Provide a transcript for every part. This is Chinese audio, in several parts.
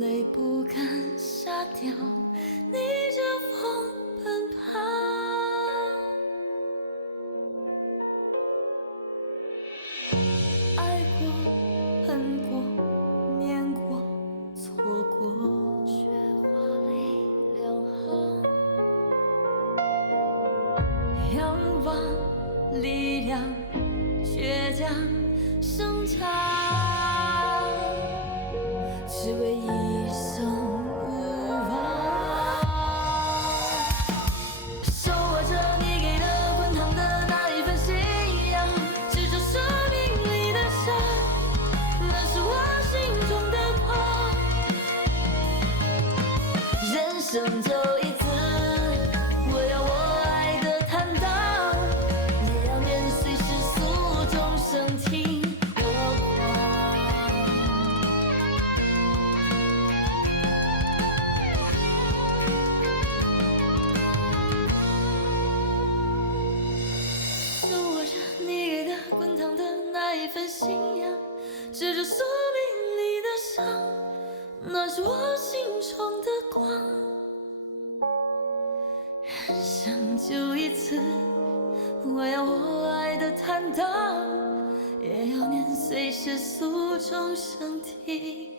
泪不敢下掉，逆着风奔跑。爱过，恨过，念过，错过，却化泪两行。仰望力量，倔强生长，只为一生无望。手握着你给的滚烫的那一份信仰，执着生命里的伤，那是我心中的光。人生走一次，我要我爱的坦荡，也要面随世俗众生听我狂。手握着你给的滚烫的那一份信仰，执着生命里的伤，那是我心中的光。人生就一次，我要我爱的坦荡，也要念随世俗众生听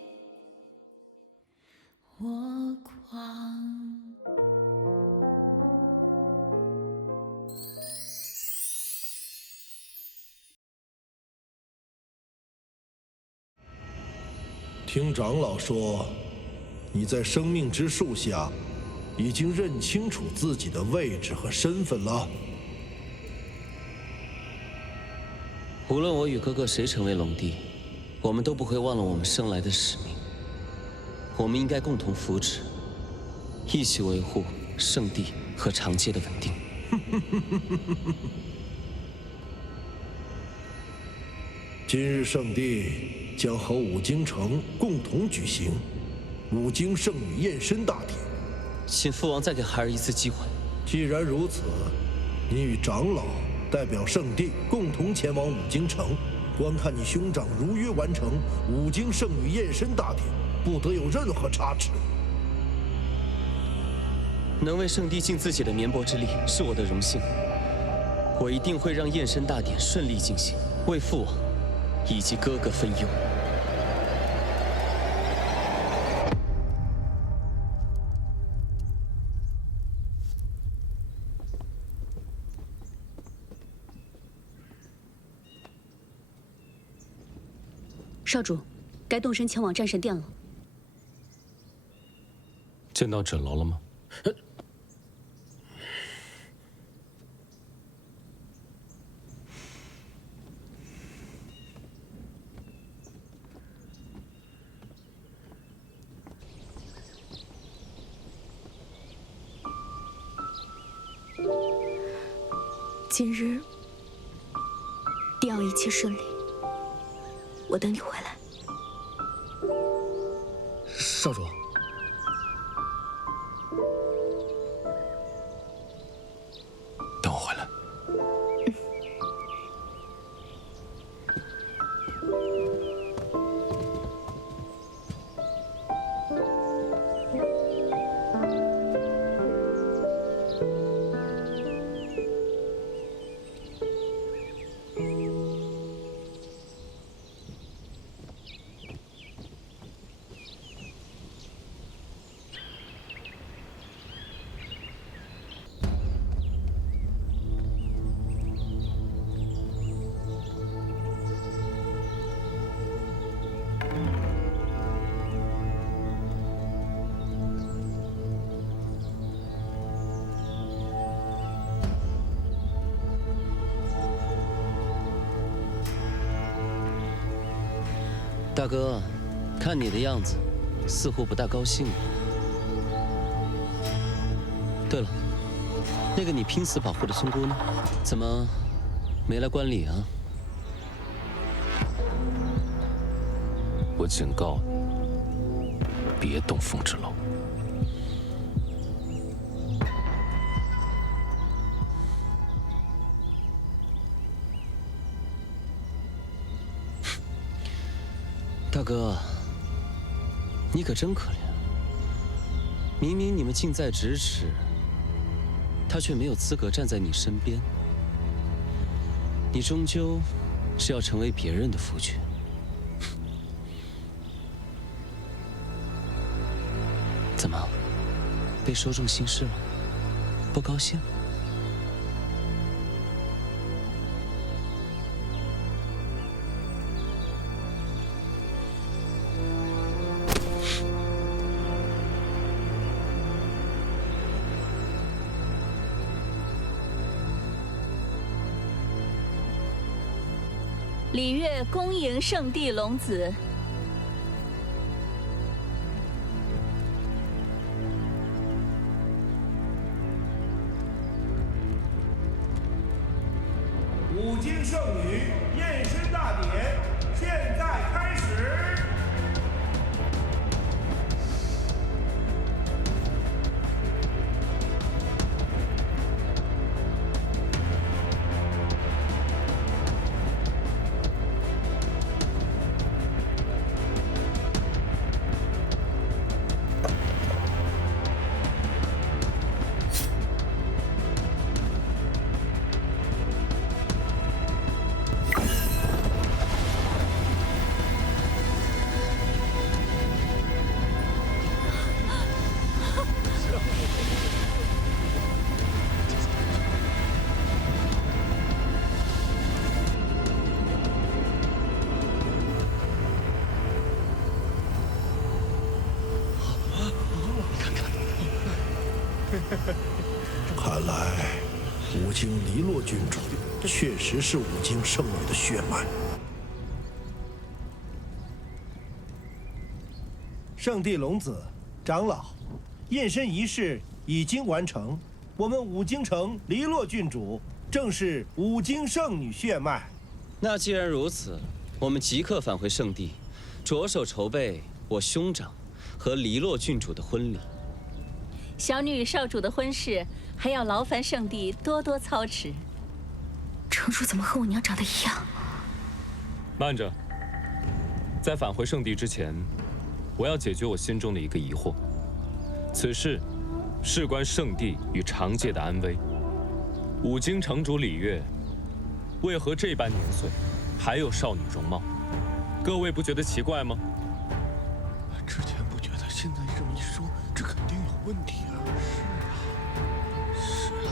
我狂。听长老说，你在生命之树下已经认清楚自己的位置和身份了。无论我与哥哥谁成为龙帝，我们都不会忘了我们生来的使命。我们应该共同扶持，一起维护圣地和长街的稳定。今日圣地将和五京城共同举行五京圣女验身大典，请父王再给孩儿一次机会。既然如此，你与长老代表圣地共同前往五京城，观看你兄长如约完成五京圣女验身大典，不得有任何差池。能为圣地尽自己的绵薄之力，是我的荣幸。我一定会让验身大典顺利进行，为父王以及哥哥分忧。少主，该动身前往战神殿了。见到枕楼了吗？今日定要一切顺利，我等你回来。少主，等我回来。大哥，看你的样子，似乎不大高兴。对了，那个你拼死保护的村姑呢？怎么没来观礼啊？我警告你，别动风之楼。大哥，你可真可怜，明明你们近在咫尺，他却没有资格站在你身边。你终究是要成为别人的夫君。怎么，被说中心事了？不高兴？礼乐恭迎圣帝龙子。五经圣女验身大典现在开始。看来，五经黎洛郡主确实是五经圣女的血脉。圣地龙子，长老，验身仪式已经完成。我们五经城黎洛郡主正是五经圣女血脉。那既然如此，我们即刻返回圣地，着手筹备我兄长和黎洛郡主的婚礼。小女与少主的婚事，还要劳烦圣帝多多操持。城主怎么和我娘长得一样？慢着，在返回圣地之前，我要解决我心中的一个疑惑。此事事关圣地与长界的安危。五经城主李月，为何这般年岁，还有少女容貌？各位不觉得奇怪吗？之前不觉得，现在这么一说，这肯定有问题啊！是啊。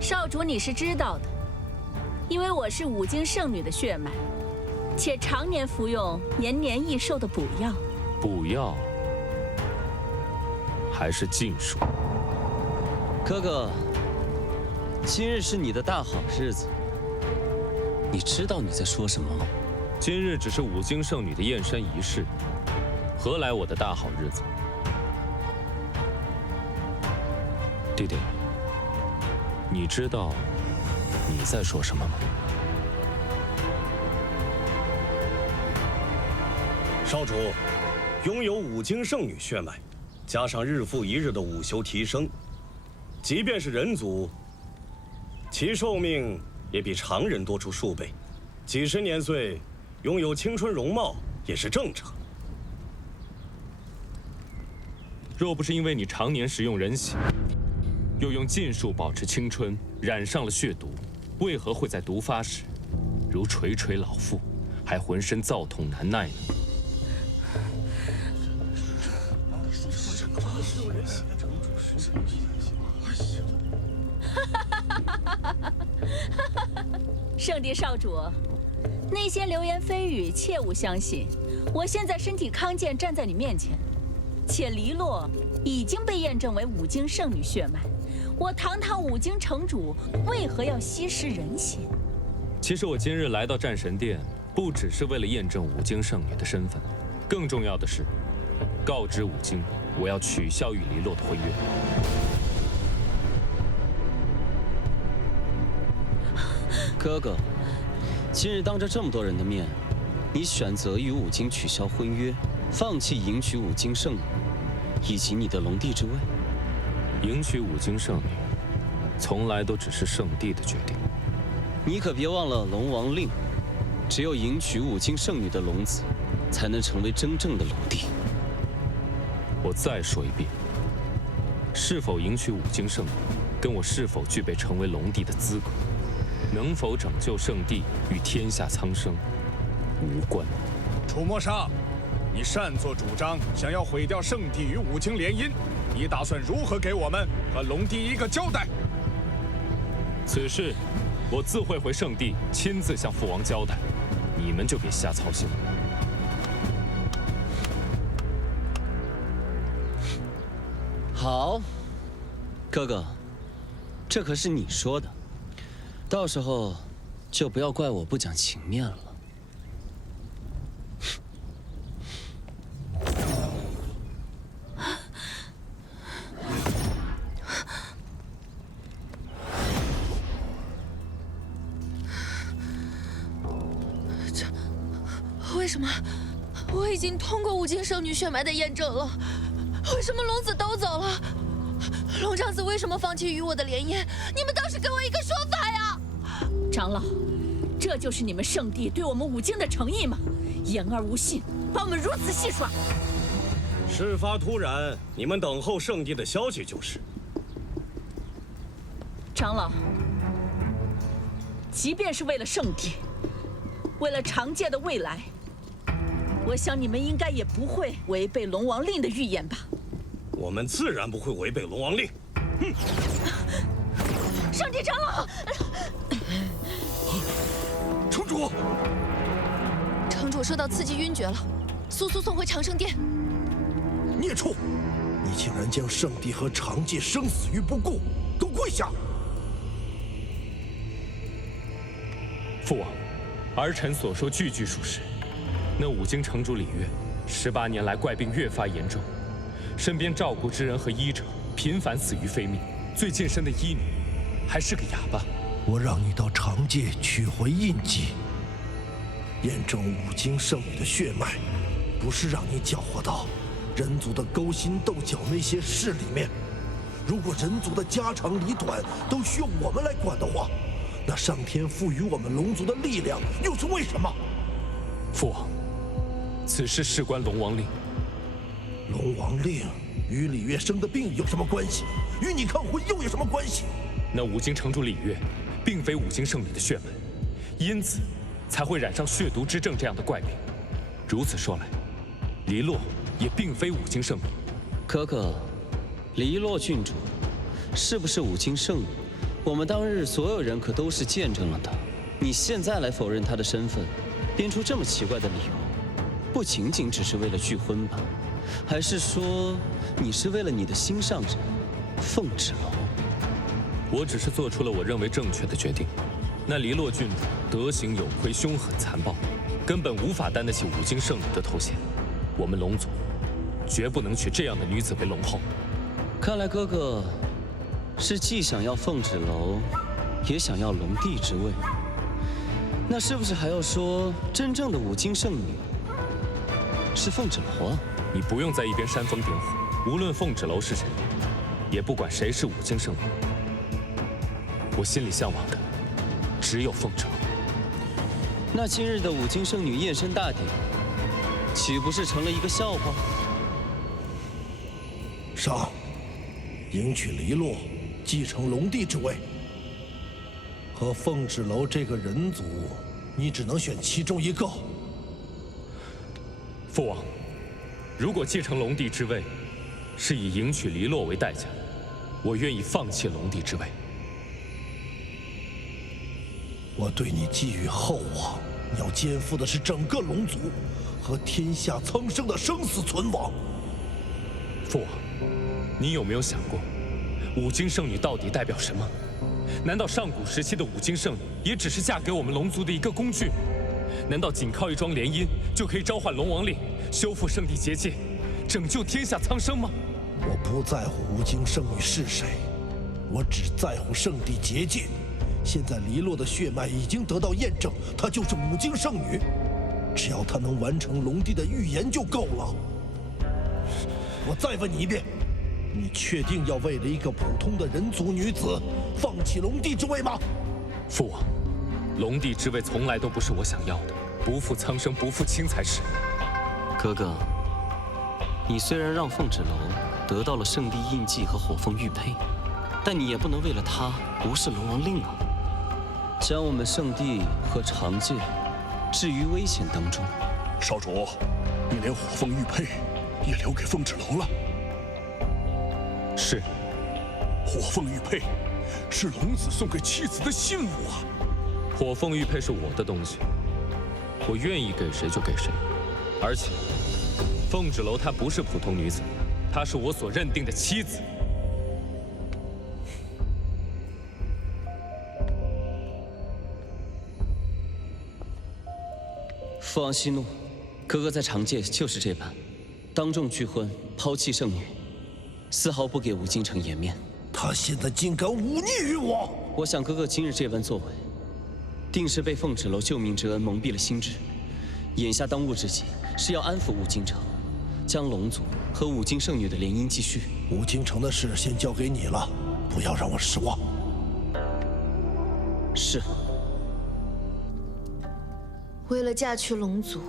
少主你是知道的，因为我是五经圣女的血脉，且常年服用延年益寿的补药。补药还是禁术？哥哥，今日是你的大好日子，你知道你在说什么吗？今日只是五经圣女的验身仪式，何来我的大好日子？弟弟，你知道你在说什么吗？少主，拥有五经圣女血脉，加上日复一日的午休提升，即便是人族，其寿命也比常人多出数倍。几十年岁，拥有青春容貌也是正常。若不是因为你常年食用人血，又用禁术保持青春，染上了血毒，为何会在毒发时如垂垂老妇，还浑身躁痛难耐呢？圣帝少主，那些流言蜚语切勿相信。我现在身体康健，站在你面前，且黎洛已经被验证为五经圣女血脉。我堂堂五经城主，为何要吸食人血？其实我今日来到战神殿，不只是为了验证五经圣女的身份，更重要的是，告知五经，我要取消与黎洛的婚约。哥哥，今日当着这么多人的面，你选择与五经取消婚约，放弃迎娶五经圣女，以及你的龙帝之位。迎娶五经圣女，从来都只是圣帝的决定。你可别忘了龙王令，只有迎娶五经圣女的龙子，才能成为真正的龙帝。我再说一遍，是否迎娶五经圣女，跟我是否具备成为龙帝的资格，能否拯救圣地与天下苍生无关。楚墨杀，你擅作主张，想要毁掉圣地与五经联姻，你打算如何给我们和龙帝一个交代？此事，我自会回圣地，亲自向父王交代，你们就别瞎操心了。好，哥哥，这可是你说的，到时候就不要怪我不讲情面了。为什么？我已经通过五经圣女血脉的验证了，为什么龙子都走了？龙长子为什么放弃与我的联姻？你们倒是给我一个说法呀！长老，这就是你们圣地对我们五经的诚意吗？言而无信，把我们如此戏耍。事发突然，你们等候圣地的消息就是。长老，即便是为了圣地，为了长界的未来，我想你们应该也不会违背龙王令的预言吧？我们自然不会违背龙王令。哼！圣地长老，城主，城主受到刺激晕厥了，速速送回长生殿。孽畜，你竟然将圣地和长界生死于不顾，给我跪下！父王，儿臣所说句句属实。那五经城主李月，18年来怪病越发严重，身边照顾之人和医者频繁死于非命。最近身的医女还是个哑巴。我让你到长界取回印记，验证五经圣女的血脉，不是让你搅和到人族的勾心斗角那些事里面。如果人族的家长里短都需要我们来管的话，那上天赋予我们龙族的力量又是为什么？父王，此事事关龙王令。龙王令与李月生的病有什么关系？与你抗婚又有什么关系？那五经城主李月，并非五经圣女的血脉，因此才会染上血毒之症这样的怪病。如此说来，黎洛也并非五经圣女。可可，黎洛郡主是不是五经圣女？我们当日所有人可都是见证了她。你现在来否认她的身份，编出这么奇怪的理由，不仅仅只是为了拒婚吧？还是说你是为了你的心上人凤芷楼？我只是做出了我认为正确的决定。那黎洛郡主德行有亏，凶狠残暴，根本无法担得起五经圣女的头衔。我们龙族绝不能娶这样的女子为龙后。看来哥哥是既想要凤芷楼，也想要龙帝之位。那是不是还要说真正的五经圣女是凤芷楼啊？你不用在一边煽风点火。无论凤芷楼是谁，也不管谁是五经圣女，我心里向往的只有凤芷楼。那今日的五经圣女验身大典，岂不是成了一个笑话？上，迎娶黎洛，继承龙帝之位。和凤芷楼这个人族，你只能选其中一个。父王，如果继承龙帝之位是以迎娶黎洛为代价，我愿意放弃龙帝之位。我对你寄予厚望，你要肩负的是整个龙族和天下苍生的生死存亡。父王，你有没有想过，五经圣女到底代表什么？难道上古时期的五经圣女也只是嫁给我们龙族的一个工具？难道仅靠一桩联姻就可以召唤龙王令，修复圣地结界，拯救天下苍生吗？我不在乎五经圣女是谁，我只在乎圣地结界。现在黎洛的血脉已经得到验证，她就是五经圣女，只要她能完成龙帝的预言就够了。我再问你一遍，你确定要为了一个普通的人族女子放弃龙帝之位吗？父王，龙帝之位从来都不是我想要的，不负苍生，不负卿才是。哥哥，你虽然让凤纸楼得到了圣地印记和火凤玉佩，但你也不能为了他无视龙王令啊！将我们圣地和长界置于危险当中。少主，你连火凤玉佩也留给凤纸楼了。是。火凤玉佩是龙子送给妻子的信物啊！火凤玉佩是我的东西，我愿意给谁就给谁。而且，凤纸楼她不是普通女子，她是我所认定的妻子。父王息怒，哥哥在长界就是这般，当众拒婚，抛弃圣女，丝毫不给武京城颜面。他现在竟敢忤逆于我！我想哥哥今日这般作为，定是被凤纸楼救命之恩蒙蔽了心智。眼下当务之急是要安抚武京城，将龙族和武京圣女的联姻继续。武京城的事先交给你了，不要让我失望。是。为了嫁去龙族，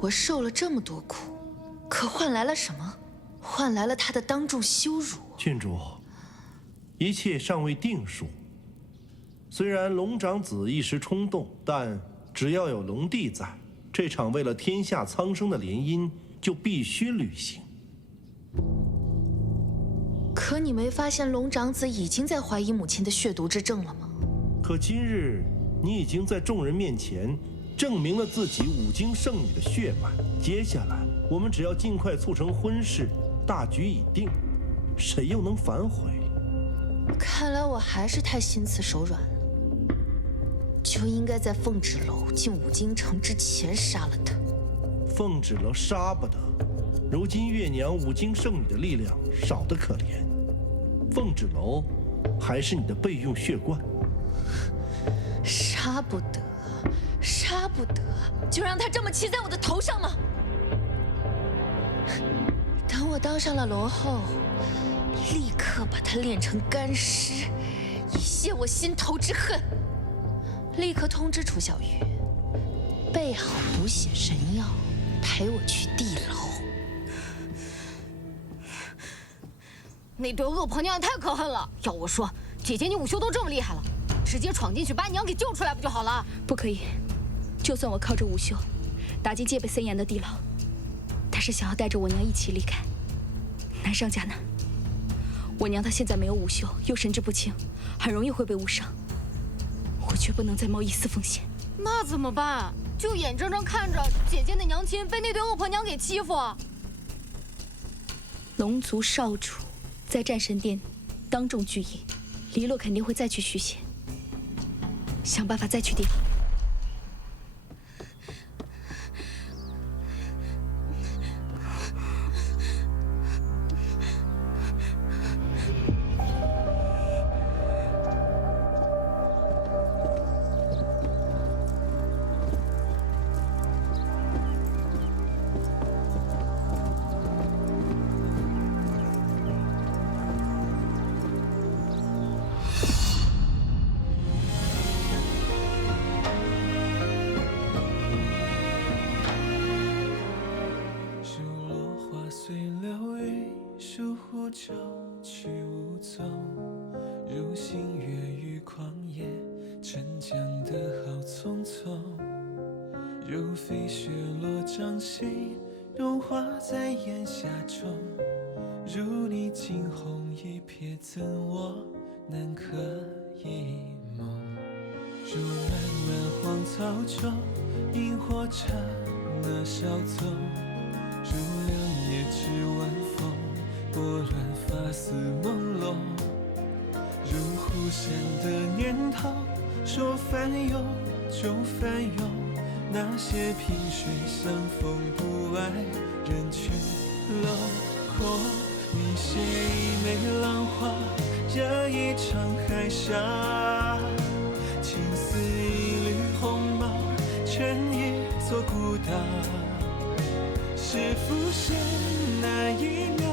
我受了这么多苦，可换来了什么？换来了他的当众羞辱。郡主，一切尚未定数。虽然龙长子一时冲动，但只要有龙帝在，这场为了天下苍生的联姻就必须履行。可你没发现龙长子已经在怀疑母亲的血毒之症了吗？可今日你已经在众人面前证明了自己武京圣女的血脉，接下来我们只要尽快促成婚事，大局已定，谁又能反悔？看来我还是太心慈手软了，就应该在凤纸楼进武京城之前杀了他。凤纸楼杀不得，如今月娘武京圣女的力量少得可怜，凤纸楼还是你的备用血罐。杀不得，杀不得，就让他这么骑在我的头上吗？等我当上了龙后，立刻把他炼成干尸，以泄我心头之恨。立刻通知楚小玉，备好补血神药，陪我去地牢。那对恶婆娘也太可恨了！要我说，姐姐你武修都这么厉害了，直接闯进去把娘给救出来不就好了？不可以，就算我靠着武修打进戒备森严的地牢，他是想要带着我娘一起离开，难上加难。我娘她现在没有武修，又神志不清，很容易会被误伤。我绝不能再冒一丝风险。那怎么办？就眼睁睁看着姐姐的娘亲被那对恶婆娘给欺负？龙族少主在战神殿当众拒饮，黎洛肯定会再去续血，想办法再去地牢。舟去无踪，如星月于旷野，沉江的好匆匆。如飞雪落掌心，融化在檐下中。如你惊鸿一瞥，怎我难可一梦？如漫漫荒草中，萤火刹那稍纵。如两夜之晚风，拨乱发丝朦胧。如忽闪的念头，说翻涌就翻涌。那些萍水相逢不爱，人去楼空。你写一枚浪花，这一场海沙。情似一缕鸿毛，成一座孤岛。是浮现那一面。